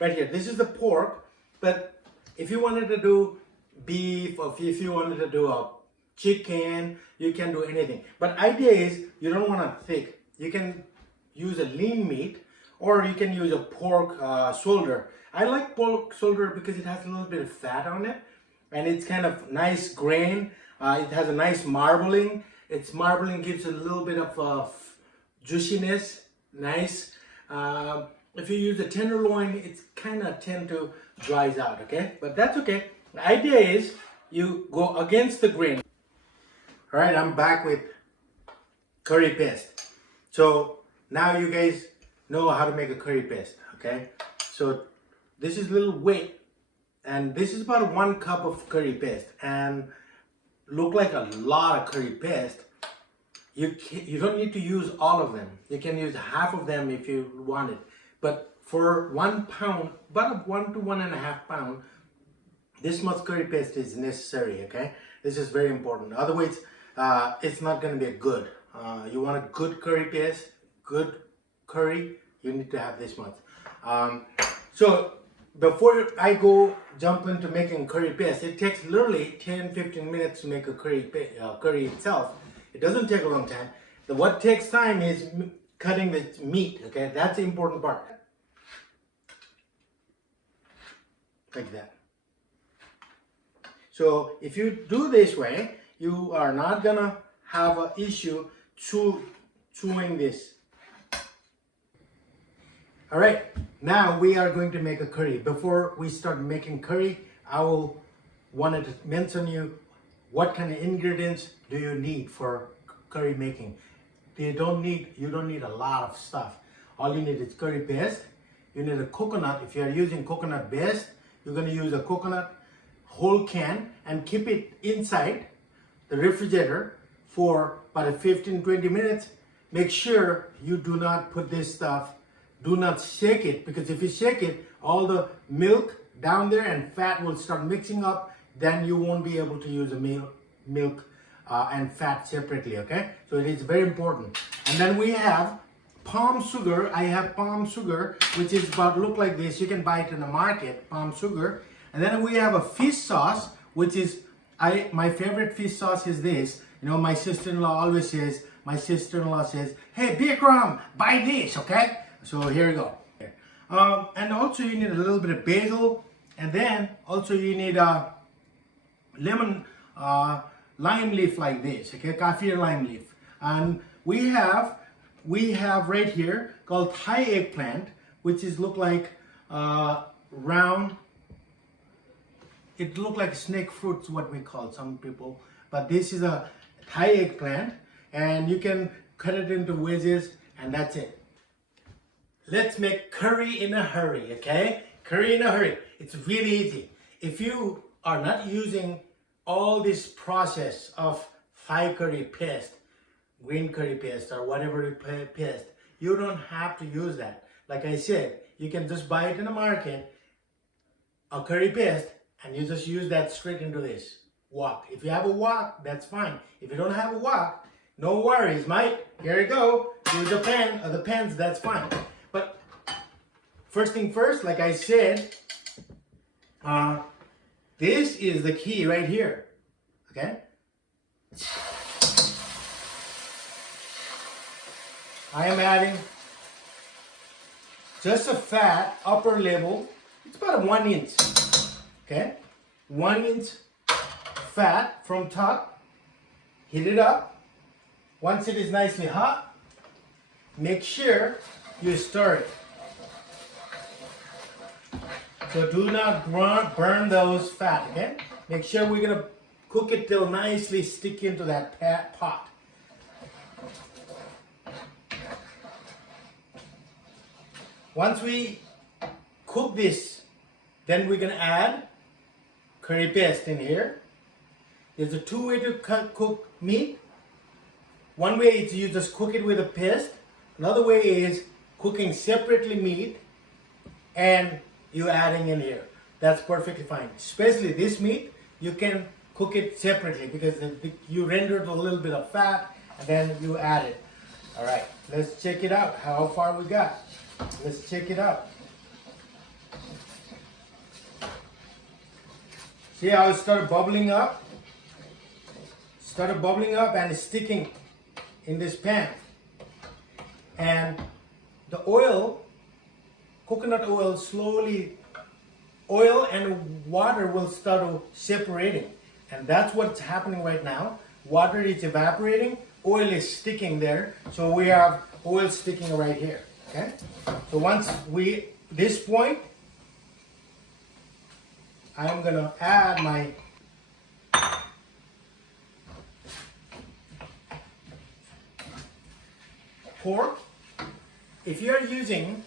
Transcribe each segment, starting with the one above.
right here. This is the pork, but if you wanted to do beef, or if you wanted to do a chicken, you can do anything. But idea is you don't want it thick. You can use a lean meat, or you can use a pork shoulder. I like pork shoulder because it has a little bit of fat on it, and it's kind of nice grain. It has a nice marbling. Its marbling gives a little bit of juiciness, nice. If you use a tenderloin, it's kind of tend to dries out, okay? But that's okay. The idea is you go against the grain. All right, I'm back with curry paste. So now you guys know how to make a curry paste, okay? So this is a little weight, and this is about 1 cup of curry paste, and look like a lot of curry paste. You don't need to use all of them. You can use half of them if you want it. But for 1 pound, about 1 to 1.5 pounds, this much curry paste is necessary, okay? This is very important. Otherwise, it's not going to be good. You want a good curry paste, good curry, you need to have this much. So before I jump into making curry paste, it takes literally 10-15 minutes to make a curry itself. It doesn't take a long time. What takes time is cutting the meat, okay? That's the important part. Like that. So if you do this way, you are not gonna have an issue chewing this. All right, now we are going to make a curry. Before we start making curry, I wanted to mention you what kind of ingredients do you need for curry making. You don't need a lot of stuff. All you need is curry paste. You need a coconut. If you are using coconut based, you're going to use a coconut whole can and keep it inside the refrigerator for about 15-20 minutes. Make sure you do not put this stuff, do not shake it, because if you shake it, all the milk down there and fat will start mixing up. Then you won't be able to use the milk and fat separately, okay? So it is very important. And then we have palm sugar. I have palm sugar, which is look like this. You can buy it in the market, palm sugar. And then we have a fish sauce, which is, my favorite fish sauce is this. You know, my sister-in-law says, hey, Bikram, buy this, okay? So here you go. And also you need a little bit of basil. And then also you need a lemon lime leaf like this, okay, kaffir lime leaf. And we have right here called Thai eggplant, which is look like round. It look like snake fruits, what we call some people, but this is a Thai eggplant, and you can cut it into wedges, and that's it. Let's make curry in a hurry, okay? Curry in a hurry. It's really easy. If you are not using all this process of Thai curry paste, green curry paste, or whatever paste, you don't have to use that. Like I said, you can just buy it in the market, a curry paste, and you just use that straight into this wok. If you have a wok, that's fine. If you don't have a wok, no worries, mate. Here you go. Use a pan or the pans, that's fine. But first thing first, like I said, this is the key right here, okay? I am adding just a fat upper level. It's about 1 inch, okay? 1 inch fat from top. Heat it up. Once it is nicely hot, make sure you stir it. So do not burn those fat, okay? Make sure we're gonna cook it till nicely stick into that pot. Once we cook this, then we're gonna add curry paste in here. There's a 2 ways to cook meat. One way is you just cook it with a paste. Another way is cooking separately meat and you adding in here. That's perfectly fine. Especially this meat, you can cook it separately because you rendered a little bit of fat and then you add it. All right, let's check it out, how far we got. Let's check it out. See how it started bubbling up? Started bubbling up and sticking in this pan. And the oil, coconut oil, slowly, oil and water will start separating. And that's what's happening right now. Water is evaporating, oil is sticking there. So we have oil sticking right here, okay? So once this point, I'm gonna add my pork. If you are using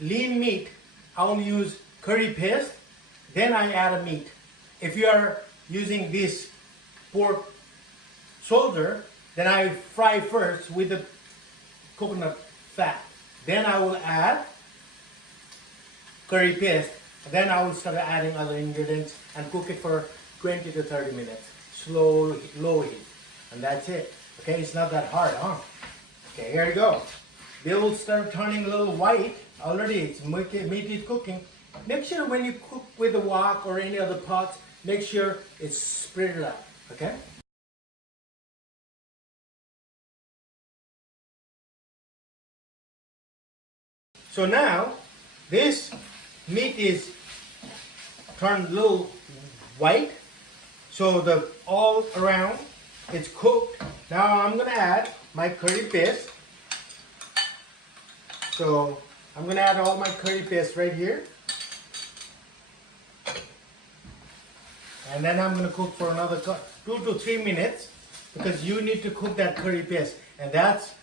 lean meat, I will use curry paste, then I add a meat. If you are using this pork shoulder, then I fry first with the coconut fat. Then I will add curry paste. Then I will start adding other ingredients and cook it for 20 to 30 minutes. Low heat. And that's it. Okay, it's not that hard, huh? Okay, here you go. They will start turning a little white. Already it's meat is cooking. Make sure when you cook with a wok or any other pots, make sure it's spread out, okay? So now, this meat is turned a little white. So all around it's cooked. Now I'm gonna add my curry paste. So I'm gonna add all my curry paste right here. And then I'm gonna cook for another 2 to 3 minutes because you need to cook that curry paste. And that's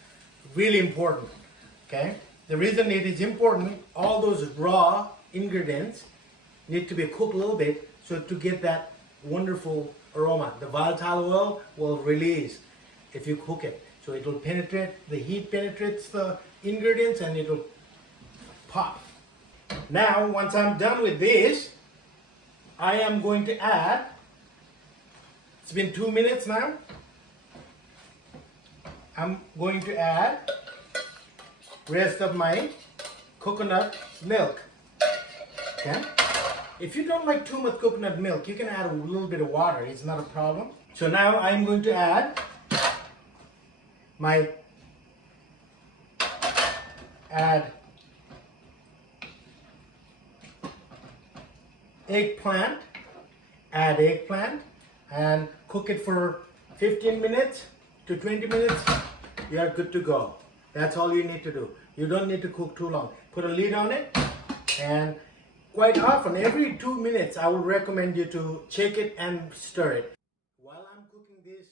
really important, okay? The reason it is important, all those raw ingredients need to be cooked a little bit so to get that wonderful aroma. The volatile oil will release if you cook it. So it will penetrate, the heat penetrates the ingredients and it will pop. Now, once I'm done with this, I am going to add, it's been 2 minutes now, I'm going to add rest of my coconut milk. Okay? If you don't like too much coconut milk, you can add a little bit of water. It's not a problem. So now I'm going to add eggplant. Add eggplant and cook it for 15 minutes to 20 minutes. You are good to go. That's all you need to do. You don't need to cook too long. Put a lid on it, and quite often, every 2 minutes, I would recommend you to check it and stir it. While I'm cooking this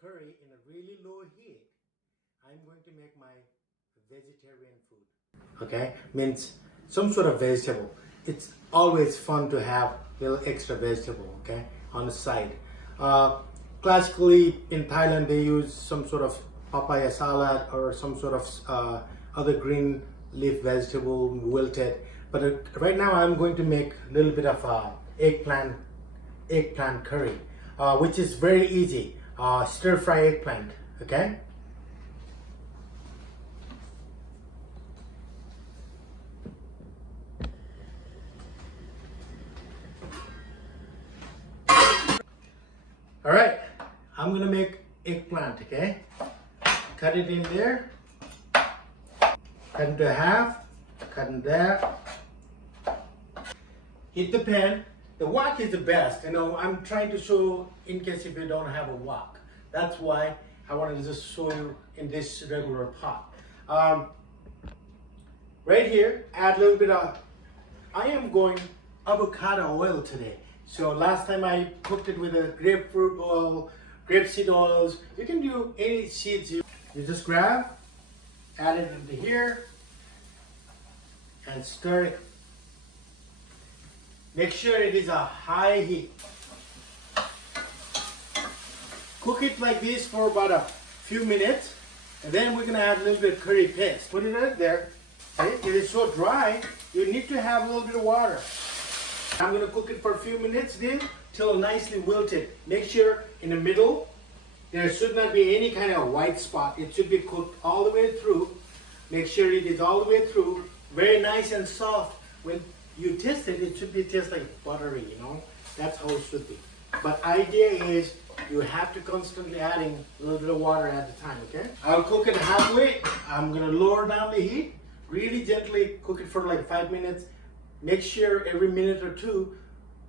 curry in a really low heat, I'm going to make my vegetarian food. Okay? Means some sort of vegetable. It's always fun to have a little extra vegetable, okay, on the side. Classically, in Thailand, they use some sort of papaya salad or some sort of other green leaf vegetable, wilted. But right now I'm going to make a little bit of eggplant curry, which is very easy. Stir fry eggplant, okay? All right, I'm gonna make eggplant, okay? Cut it in there, cut into half, cut in there. Heat the pan. The wok is the best. You know, I'm trying to show in case if you don't have a wok. That's why I wanted to just show you in this regular pot. Right here, add a little bit of, I am going avocado oil today. So last time I cooked it with a grapefruit oil, grapeseed oils. You can do any seeds you just grab, add it into here, and stir it. Make sure it is a high heat. Cook it like this for about a few minutes, and then we're gonna add a little bit of curry paste. Put it right there. Okay? It is so dry, you need to have a little bit of water. I'm gonna cook it for a few minutes then, till nicely wilted. Make sure in the middle, there should not be any kind of white spot. It should be cooked all the way through. Make sure it is all the way through, very nice and soft. When you taste it, it should be taste like buttery, you know. That's how it should be. But idea is you have to constantly adding a little bit of water at a time, okay? I'll cook it halfway. I'm gonna lower down the heat, really gently cook it for like 5 minutes. Make sure every minute or two,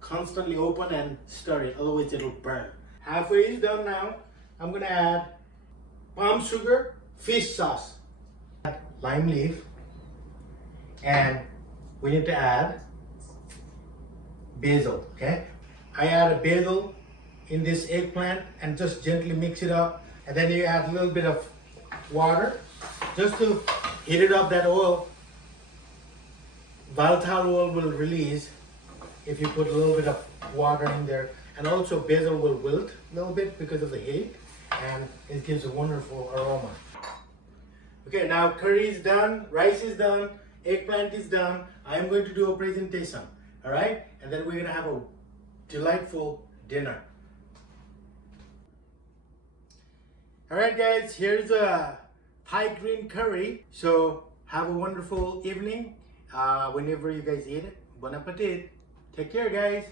constantly open and stir it, otherwise it'll burn. Halfway is done now. I'm gonna add palm sugar, fish sauce, lime leaf, and we need to add basil, okay? I add a basil in this eggplant and just gently mix it up, and then you add a little bit of water just to heat it up. That oil, volatile oil, will release if you put a little bit of water in there, and also basil will wilt a little bit because of the heat, and it gives a wonderful aroma. Okay, now curry is done, rice is done, eggplant is done. I am going to do a presentation, all right? And then we're gonna have a delightful dinner. All right, guys, here's a Thai green curry. So have a wonderful evening whenever you guys eat it. Bon appetit. Take care, guys.